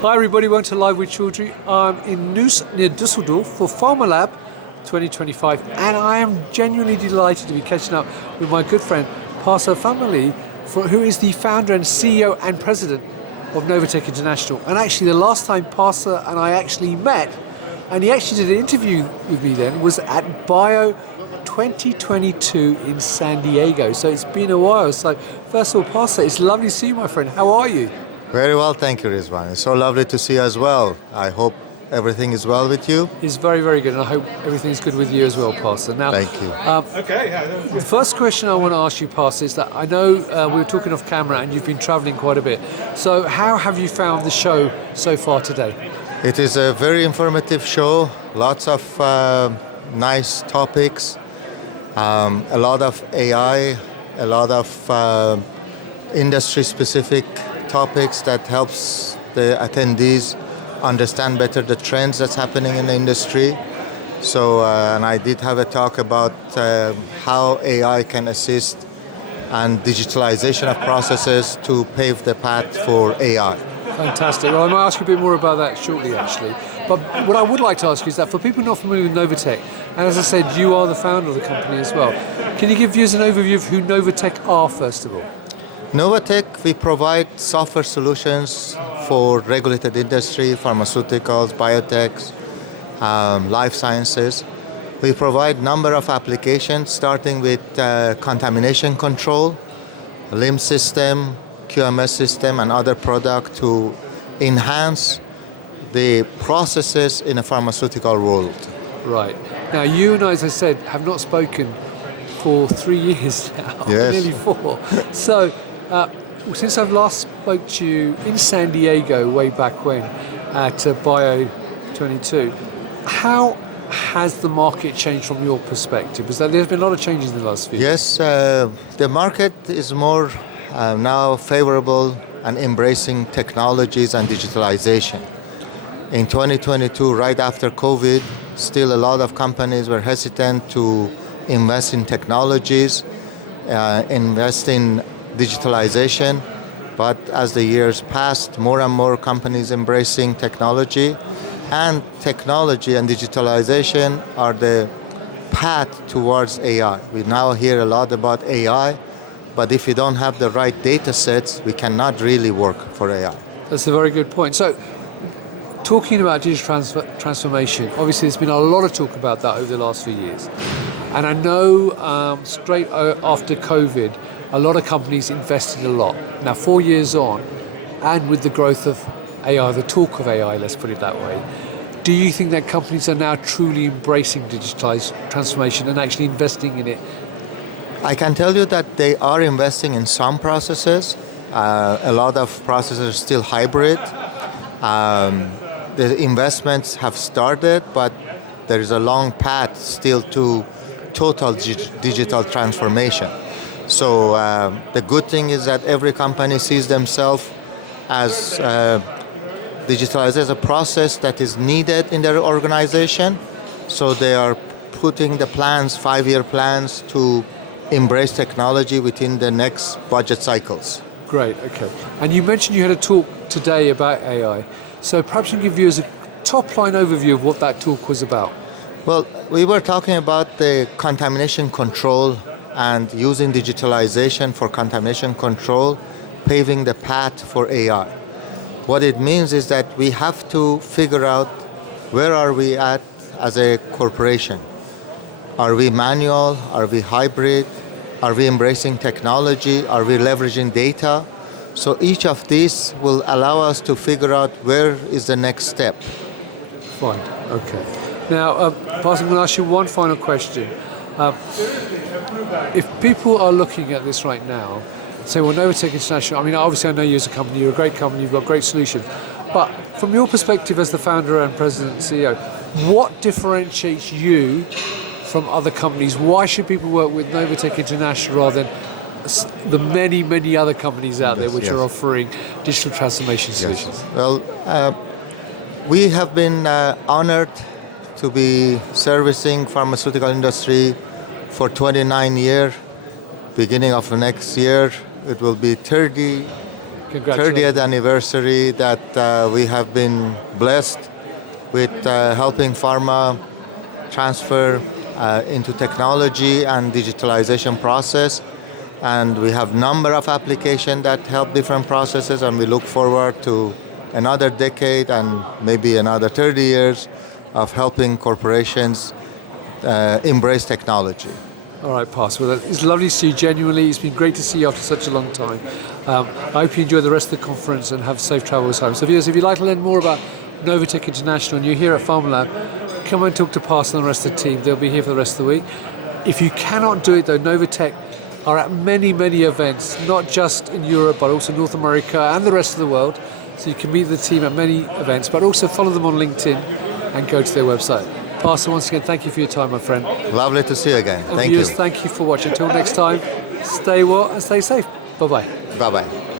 Hi everybody, welcome to Live with Chaudhry. I'm in Neuss near Düsseldorf for Pharma Lab 2025, and I am genuinely delighted to be catching up with my good friend Parsa Famili, who is the founder and CEO and president of Novatek International. And actually the last time Parsa and I actually met, and he actually did an interview with me then, was at Bio 2022 in San Diego. So it's been a while. So first of all, Parsa, it's lovely to see you, my friend. How are you? Very well, thank you, Rizwan. It's so lovely to see you as well. I hope everything is well with you. It's very, very good, and I hope everything's good with you as well, Parsa. Now, thank you. The first question I want to ask you, Parsa, is that I know we were talking off camera and you've been traveling quite a bit. So how have you found the show so far today? It is a very informative show, lots of nice topics, a lot of AI, a lot of industry-specific topics that helps the attendees understand better the trends that's happening in the industry. So, and I did have a talk about how AI can assist and digitalization of processes to pave the path for AI. Fantastic. Well, I might ask you a bit more about that shortly, actually. But what I would like to ask you is that for people not familiar with Novatek, and as I said, you are the founder of the company as well, can you give us an overview of who Novatek are, first of all? Novatek, we provide software solutions for regulated industry, pharmaceuticals, biotechs, life sciences. We provide a number of applications, starting with contamination control, LIMS system, QMS system, and other products to enhance the processes in a pharmaceutical world. Right. Now, you and I, as I said, have not spoken for 3 years now, yes. Nearly 4. So, since I've last spoke to you in San Diego way back when at Bio 22, how has the market changed from your perspective? Because there's been a lot of changes in the last few years. Yes, the market is more now favorable and embracing technologies and digitalization. In 2022, right after COVID, still a lot of companies were hesitant to invest in technologies, invest in digitalization, but as the years passed, more and more companies embracing technology, and technology and digitalization are the path towards AI. We now hear a lot about AI, but if you don't have the right data sets, we cannot really work for AI. That's a very good point. So, talking about digital transformation, obviously there's been a lot of talk about that over the last few years. And I know straight after COVID, a lot of companies invested a lot. Now, 4 years on, and with the growth of AI, the talk of AI, let's put it that way, do you think that companies are now truly embracing digitalized transformation and actually investing in it? I can tell you that they are investing in some processes. A lot of processes are still hybrid. The investments have started, but there is a long path still to total digital transformation. So the good thing is that every company sees themselves as digitalized as a process that is needed in their organization. So they are putting the plans, 5-year plans, to embrace technology within the next budget cycles. Great, okay. And you mentioned you had a talk today about AI. So perhaps you can give us a top-line overview of what that talk was about. Well, we were talking about the contamination control and using digitalization for contamination control, paving the path for AI. What it means is that we have to figure out where are we at as a corporation. Are we manual? Are we hybrid? Are we embracing technology? Are we leveraging data? So each of these will allow us to figure out where is the next step. Fine, okay. Now, Parsa, I'm going to ask you one final question. If people are looking at this right now, say, well, Novatek International, I mean, obviously I know you as a company, you're a great company, you've got great solutions, but from your perspective as the founder and president and CEO, what differentiates you from other companies? Why should people work with Novatek International rather than the many, many other companies out there which are offering digital transformation solutions? Well, we have been honored to be servicing pharmaceutical industry for 29 years. Beginning of next year, it will be 30 Congratulations. 30th anniversary that we have been blessed with helping Pharma transfer into technology and digitalization process. And we have number of applications that help different processes, and we look forward to another decade and maybe another 30 years of helping corporations embrace technology. All right, Parsa. Well, it's lovely to see you genuinely. It's been great to see you after such a long time. I hope you enjoy the rest of the conference and have safe travels home. So viewers, if you'd like to learn more about Novatek International and you're here at Pharma Lab, come and talk to Parsa and the rest of the team. They'll be here for the rest of the week. If you cannot do it though, Novatek are at many, many events, not just in Europe, but also North America and the rest of the world. So you can meet the team at many events, but also follow them on LinkedIn and go to their website. Parsa, once again, thank you for your time, my friend. Lovely to see you again. And Thank viewers, you. thank you for watching. Until next time, stay well and stay safe. Bye-bye. Bye-bye.